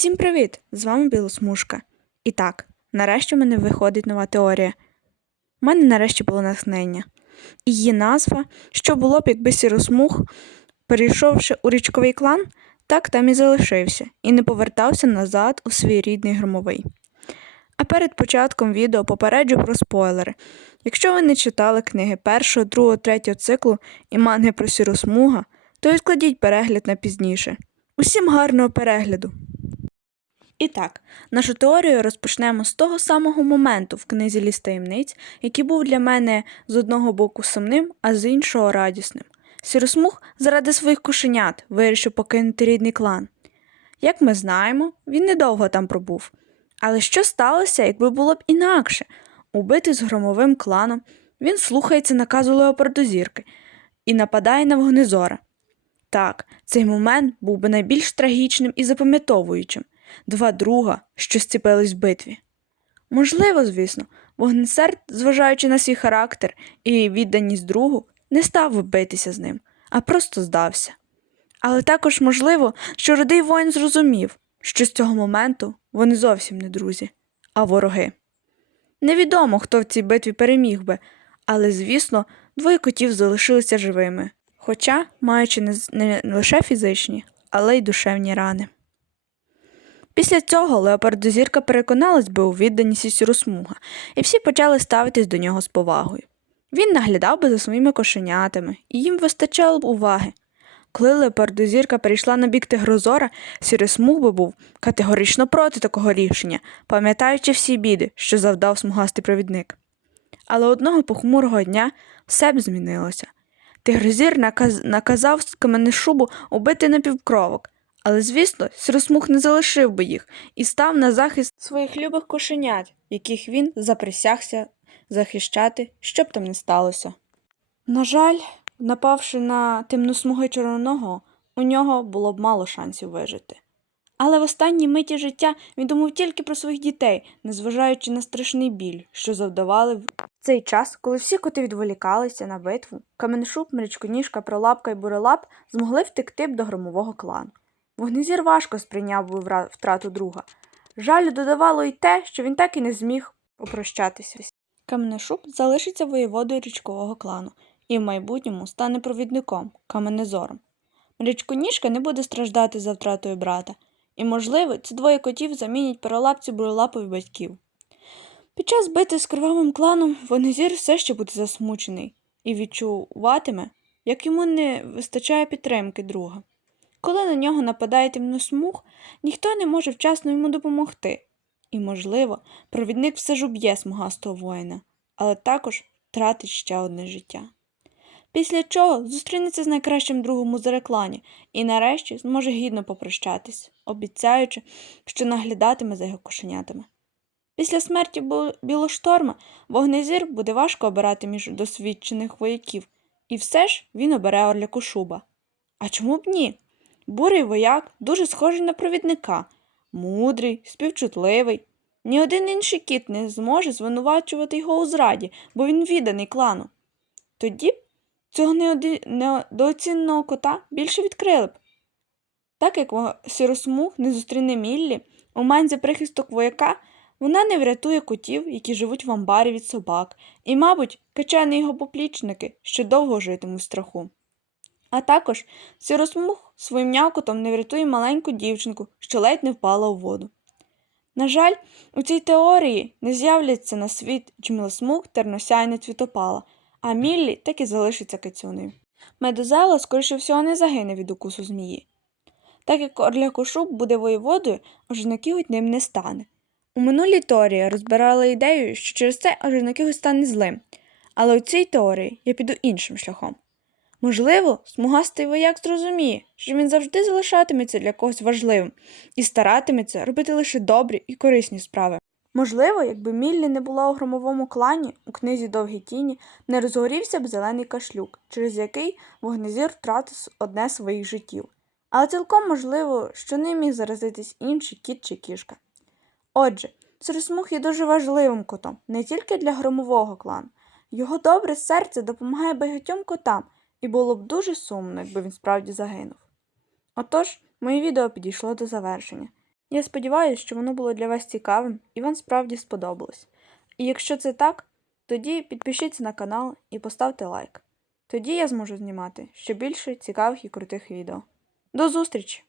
Всім привіт! З вами Білосмужка. І так, нарешті в мене виходить нова теорія. У мене нарешті було натхнення. Її назва, що було б, якби сіросмуг, перейшовши у річковий клан, так там і залишився, і не повертався назад у свій рідний громовий. А перед початком відео попереджу про спойлери. Якщо ви не читали книги першого, другого, третього циклу і манги про сіросмуга, то відкладіть перегляд на пізніше. Усім гарного перегляду! І так, нашу теорію розпочнемо з того самого моменту в книзі Ліс таємниць, який був для мене з одного боку сумним, а з іншого радісним. Сіросмуг заради своїх кошенят вирішив покинути рідний клан. Як ми знаємо, він недовго там пробув. Але що сталося, якби було б інакше? Убитий з громовим кланом, він слухається наказу Леопардозірки і нападає на вогнезора. Так, цей момент був би найбільш трагічним і запам'ятовуючим два друга, що сціпились в битві. Можливо, звісно, вогнесерд, зважаючи на свій характер і відданість другу, не став битися з ним, а просто здався. Але також можливо, що рудий воїн зрозумів, що з цього моменту вони зовсім не друзі, а вороги. Невідомо, хто в цій битві переміг би, але, звісно, двоє котів залишилися живими, хоча маючи не лише фізичні, але й душевні рани. Після цього Леопардозірка переконалась би у відданості сіросмуга, і всі почали ставитись до нього з повагою. Він наглядав би за своїми кошенятами, і їм вистачало б уваги. Коли Леопардозірка перейшла на бік Тигрозора, сіросмуг би був категорично проти такого рішення, пам'ятаючи всі біди, що завдав смугастий провідник. Але одного похмурого дня все б змінилося. Тигрозір наказ... наказав Каменешубу убити напівкровок, але, звісно, сіросмуг не залишив би їх і став на захист своїх любих кошенят, яких він заприсягся захищати, що б там не сталося. На жаль, напавши на темносмуги чорноного, у нього було б мало шансів вижити. Але в останній миті життя він думав тільки про своїх дітей, незважаючи на страшний біль, що завдавали в цей час, коли всі коти відволікалися на битву, Каменшуб, Мрічконіжка, Пролапка і Бурелап змогли втекти б до громового клану. Вогнезір важко сприйняв втрату друга. Жалю додавало й те, що він так і не зміг попрощатися. Каменешуб залишиться воєводою річкового клану і в майбутньому стане провідником Каменезором. Мрічконіжка не буде страждати за втратою брата, і, можливо, ці двоє котів замінять перелапці бурелапові батьків. Під час бити з кривавим кланом Вогнезір все ще буде засмучений і відчуватиме, як йому не вистачає підтримки друга. Коли на нього нападає темносмуг, ніхто не може вчасно йому допомогти. І, можливо, провідник все ж уб'є смугастого воїна, але також втратить ще одне життя. Після чого зустрінеться з найкращим другом у зареклані і нарешті зможе гідно попрощатись, обіцяючи, що наглядатиме за його кошенятами. Після смерті Білошторма вогнезір буде важко обирати між досвідчених вояків, і все ж він обере Орляку Шуба. А чому б ні? Бурий вояк дуже схожий на провідника, мудрий, співчутливий. Ні один інший кіт не зможе звинувачувати його у зраді, бо він відданий клану. Тоді б цього недооціненого кота більше відкрили б. Так як сіросмуг не зустріне Міллі, у манзі прихисток вояка вона не врятує котів, які живуть в амбарі від собак, і, мабуть, качани його поплічники, що довго житимуть в страху. А також сіросмуг своїм нявкотом не врятує маленьку дівчинку, що ледь не впала у воду. На жаль, у цій теорії не з'являться на світ Джмілсмуг, терносяйне цвітопала, а Міллі так і залишиться кицюнею. Медузела, скоріше всього, не загине від укусу змії. Так як Орлякошуб буде воєводою, Ожинокіготь ним не стане. У минулій теорії розбирали ідею, що через це Ожинокіготь стане злим, але у цій теорії я піду іншим шляхом. Можливо, смугастий вояк зрозуміє, що він завжди залишатиметься для когось важливим і старатиметься робити лише добрі і корисні справи. Можливо, якби Міллі не була у громовому клані, у книзі Довгі тіні не розгорівся б зелений кашлюк, через який вогнезір втратив одне з своїх життів. Але цілком можливо, що ним міг заразитись інший кіт чи кішка. Отже, Сиросмуг є дуже важливим котом не тільки для громового клану. Його добре серце допомагає багатьом котам, і було б дуже сумно, якби він справді загинув. Отож, моє відео підійшло до завершення. Я сподіваюся, що воно було для вас цікавим і вам справді сподобалось. І якщо це так, тоді підпишіться на канал і поставте лайк. Тоді я зможу знімати ще більше цікавих і крутих відео. До зустрічі!